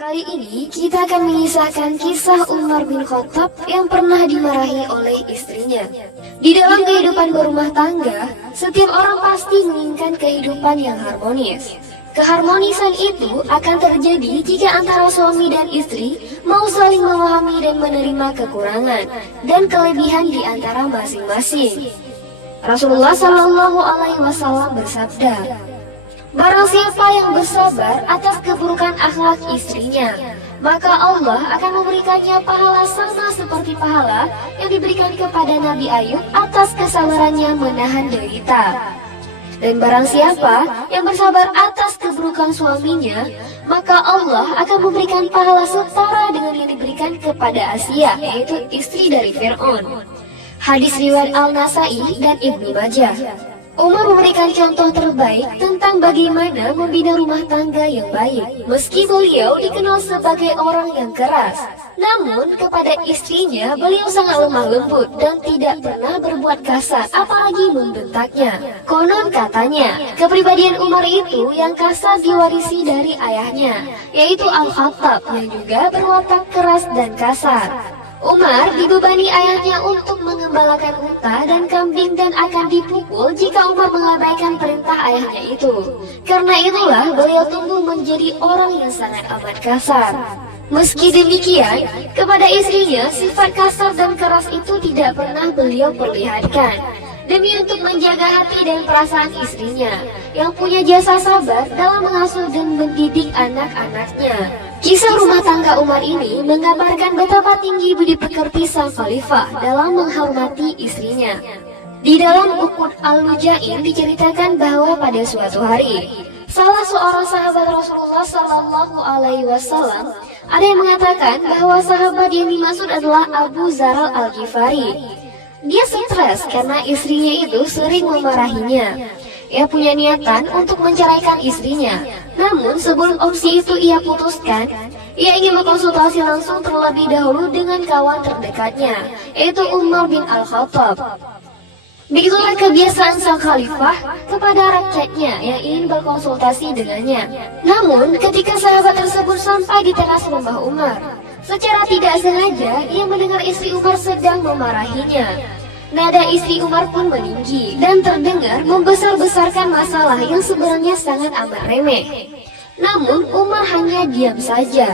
Kali ini kita akan mengisahkan kisah Umar bin Khattab yang pernah dimarahi oleh istrinya. Di dalam kehidupan berumah tangga, setiap orang pasti menginginkan kehidupan yang harmonis. Keharmonisan itu akan terjadi jika antara suami dan istri mau saling memahami dan menerima kekurangan dan kelebihan di antara masing-masing. Rasulullah Shallallahu Alaihi Wasallam bersabda, "Barang siapa yang bersabar atas keburukan akhlak istrinya, maka Allah akan memberikannya pahala sama seperti pahala yang diberikan kepada Nabi Ayub atas kesabarannya menahan derita. Dan barang siapa yang bersabar atas keburukan suaminya, maka Allah akan memberikan pahala setara dengan yang diberikan kepada Asia, yaitu istri dari Fir'aun." Hadis riwayat Al-Nasai dan Ibnu Majah. Umar memberikan contoh terbaik tentang bagaimana membina rumah tangga yang baik. Meski beliau dikenal sebagai orang yang keras, namun kepada istrinya beliau sangat lemah lembut dan tidak pernah berbuat kasar, apalagi membentaknya. Konon katanya, kepribadian Umar itu yang kasar diwarisi dari ayahnya, yaitu Al-Khattab yang juga berwatak keras dan kasar. Umar dibebani ayahnya untuk mengembalakan unta dan kambing dan akan dipukul jika Umar mengabaikan perintah ayahnya itu. Karena itulah beliau tumbuh menjadi orang yang sangat amat kasar. Meski demikian, kepada istrinya sifat kasar dan keras itu tidak pernah beliau perlihatkan, demi untuk menjaga hati dan perasaan istrinya yang punya jasa sabar dalam mengasuh dan mendidik anak-anaknya. Kisah rumah tangga Umar ini menggambarkan betapa tinggi budi pekerti sang khalifah dalam menghormati istrinya. Di dalam Uqud Al-Lujain diceritakan bahwa pada suatu hari, salah seorang sahabat Rasulullah Shallallahu Alaihi Wasallam ada yang mengatakan bahwa sahabat yang dimaksud adalah Abu Zaral Al-Ghifari. Dia stres karena istrinya itu sering memarahinya. Ia punya niatan untuk menceraikan istrinya. Namun sebelum opsi itu ia putuskan, ia ingin berkonsultasi langsung terlebih dahulu dengan kawan terdekatnya, yaitu Umar bin Al-Khattab. Begitulah kebiasaan sang khalifah kepada rakyatnya yang ingin berkonsultasi dengannya. Namun ketika sahabat tersebut sampai di teras rumah Umar, secara tidak sengaja ia mendengar istri Umar sedang memarahinya. Nada istri Umar pun meninggi dan terdengar membesar-besarkan masalah yang sebenarnya sangat amat remeh. Namun Umar hanya diam saja.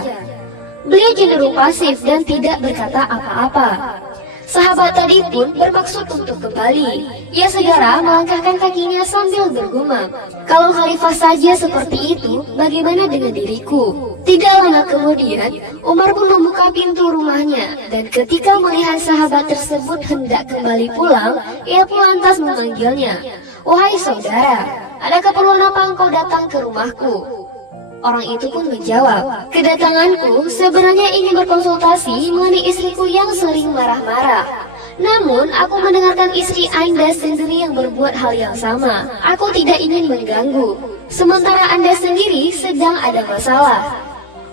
Beliau cenderung pasif dan tidak berkata apa-apa. Sahabat tadi pun bermaksud untuk kembali. Ia segera melangkahkan kakinya sambil bergumam, "Kalau khalifah saja seperti itu, bagaimana dengan diriku?" Tidak lama kemudian, Umar pun membuka pintu rumahnya, dan ketika melihat sahabat tersebut hendak kembali pulang, ia pun lantas memanggilnya, "Wahai saudara, ada keperluan apa engkau datang ke rumahku?" Orang itu pun menjawab, "Kedatanganku sebenarnya ingin berkonsultasi mengenai istriku yang sering marah-marah. Namun aku mendengarkan istri Anda sendiri yang berbuat hal yang sama. Aku tidak ingin mengganggu, sementara Anda sendiri sedang ada masalah."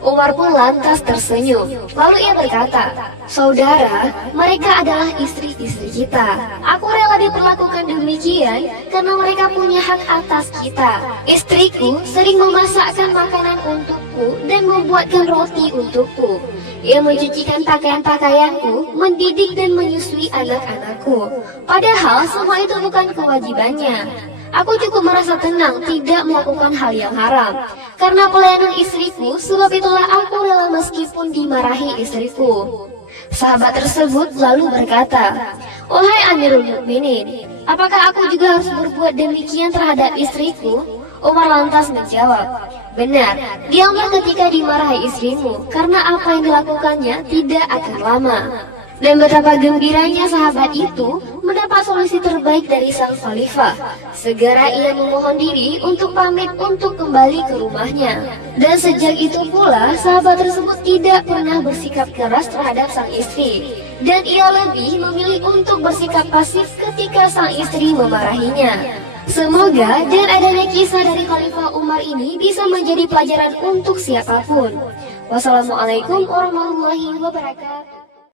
Umar pun lantas tersenyum. Lalu ia berkata, "Saudara, mereka adalah istri-istri kita. Aku rela diperlakukan demikian karena mereka punya hak atas kita. Istriku sering memasakkan makanan untukku dan membuatkan roti untukku. Ia mencucikan pakaian-pakaianku, mendidik dan menyusui anak-anakku. Padahal semua itu bukan kewajibannya. Aku cukup merasa tenang tidak melakukan hal yang haram karena pelayanan istriku, sebab itulah aku rela meskipun dimarahi istriku." Sahabat tersebut lalu berkata, "Wahai Amirul Mukminin, apakah aku juga harus berbuat demikian terhadap istriku?" Umar lantas menjawab, "Benar, diamlah ketika dimarahi istrimu, karena apa yang dilakukannya tidak akan lama." Dan betapa gembiranya sahabat itu mendapat solusi terbaik dari sang khalifah. Segera ia memohon diri untuk pamit untuk kembali ke rumahnya. Dan sejak itu pula sahabat tersebut tidak pernah bersikap keras terhadap sang istri. Dan ia lebih memilih untuk bersikap pasif ketika sang istri memarahinya. Semoga dengan adanya kisah dari Khalifah Umar ini bisa menjadi pelajaran untuk siapapun. Wassalamualaikum warahmatullahi wabarakatuh.